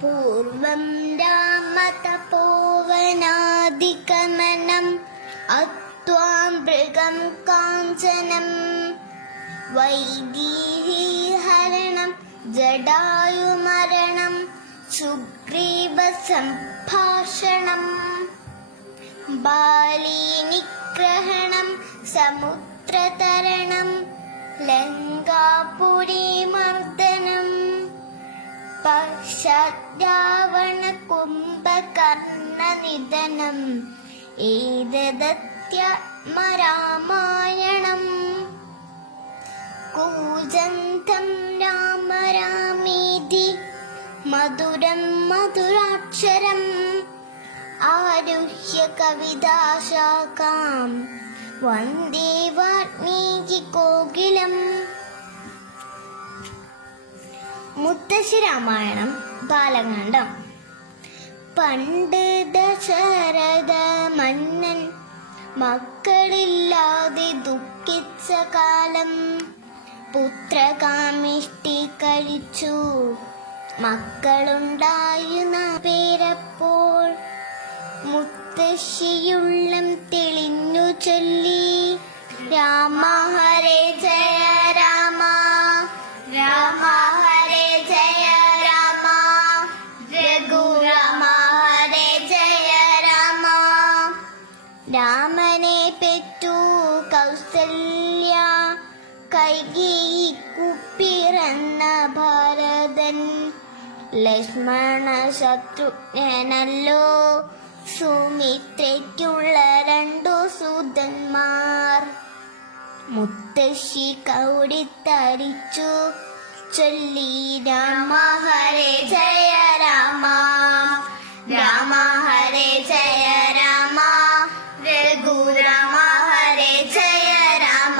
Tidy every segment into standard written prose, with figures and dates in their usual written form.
പൂർവം രാമതപോവനാദിഗമനം അത്വാം മൃഗം കാഞ്ചനം വൈദേഹീഹരണം ജടായുമരണം സുഗ്രീവസംഭാഷണം ബാലീനിഗ്രഹണം സമുദ്രതരണം ലങ്കാപുരീമർദ്ദനം പശ്ചാദ്രാവണകുംഭകർണനിധനം ഏതദത്യാത്മരാമായണം കൂജന്തം രാമ രാമേതി മധുരം മധുരാക്ഷരം ആരുഹ്യ കവിതാശാഖാം വന്ദേ വാൽമീകി കോകിലം. മുത്തശ്ശി രാമായണം ബാലകാണ്ഡം. പണ്ട് ദശരഥ മന്നൻ മക്കളില്ലാതെ ദുഃഖിച്ച കാലം പുത്രകാമിഷ്ടി കഴിച്ചു മക്കളുണ്ടായുന്ന പേരപ്പോൾ മുത്തശ്ശിയുള്ളം തെളിഞ്ഞു ചൊല്ലി രാമ ഹരേ ജയ രാമ രാമ ഹരേ ജയ രാമ രഘുരാമ ഹരേ ജയ രാമ. രാമനെ പെറ്റു കൗസല്യ കൈകേയിക്കു പിറന്ന ഭരതൻ ലക്ഷ്മണ ശത്രുഘ്നനല്ലോ സുമിത്രയ്ക്കുള്ള രണ്ടു സൂതന്മാർ. മുത്തശ്ശി കൗടിത്തരിച്ചു ചൊല്ലി രാമ ഹരേ ജയ രാമ രാമ ഹരേ ജയ രാമ രഘുരാമ ഹരേ ജയ രാമ.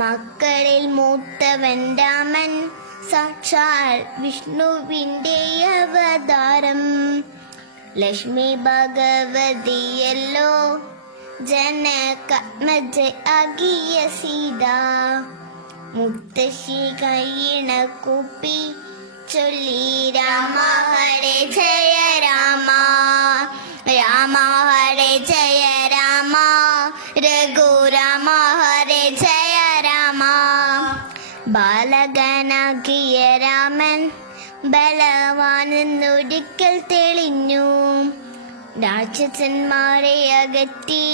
മക്കളിൽ മൂത്തവൻ രാമൻ സാക്ഷാൽ വിഷ്ണുവിന്റെ അവതാരം. ലക്ഷ്മി ഭഗവതിയല്ലോ ജനകാത്മജയാകിയ സീത. മുത്തശ്ശി കൈയിണ കൂപ്പി ചൊല്ലി രാമ ഹരേ ജയ രാമ രാമ ഹരേ ജയ രാമ രഘുരാമ ഹരേ ജയ രാമ. ബാലകനാകിയ രാമൻ ബലവാനെന്നൊരിക്കൽ തെളിഞ്ഞു. രാക്ഷസന്മാരെ അകറ്റി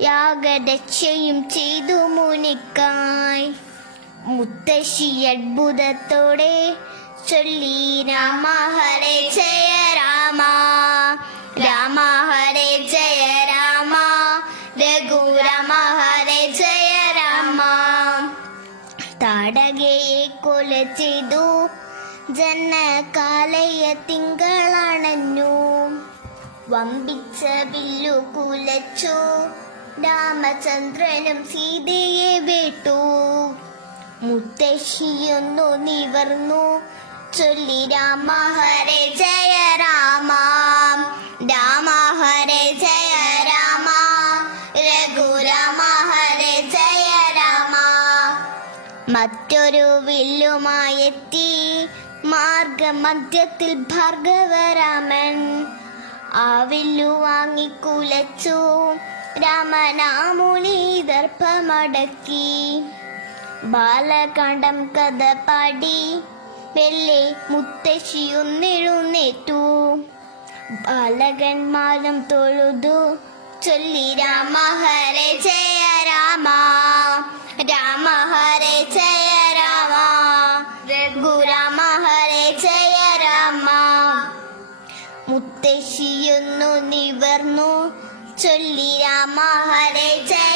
യാഗരക്ഷയും ചെയ്തു മുനിക്കായി. മുത്തശ്ശി അത്ഭുതത്തോടെ ചൊല്ലി രാമ ഹരേ ജയ രാമ രാമ ഹരേ ജയ രാമ രഘുരാമ ഹരേ ജയ രാമ. താടകയെ കൊല ചെയ്തു ജനകാലയ തിങ്കളണഞ്ഞു. വമ്പിച്ച വില്ലു കുലച്ചു രാമചന്ദ്രനും സീതയെ വേട്ടു. മുത്തശ്ശിയൊന്നു നിവർന്നു ചൊല്ലി രാമ ഹരേ ജയ രാമ രാമ ഹരേ ജയ രാമ രഘുരാമ ഹരേ ജയ രാമ. മറ്റൊരു വില്ലുമായെത്തി മാർഗമധ്യത്തിൽ ഭാർഗവരാമൻ. ആ വില്ലു വാങ്ങിക്കുലച്ചു രാമനാമുനി ദർഭമടക്കി. ബാലകാണ്ഡം കഥ പാടി വെള്ളി മുത്തശ്ശിയൊന്നെഴുന്നേറ്റു. ബാലകന്മാരും തൊഴുതു ചൊല്ലി രാമ ഹരേ ജയ രാമ രാമ ഹരേ ജയ രാമ രഘുരാമ ഹരേ ജയ രാമ. മുത്തശ്ശിയൊന്നു നിവർന്നു ചൊല്ലി രാമ ഹരേ ജയ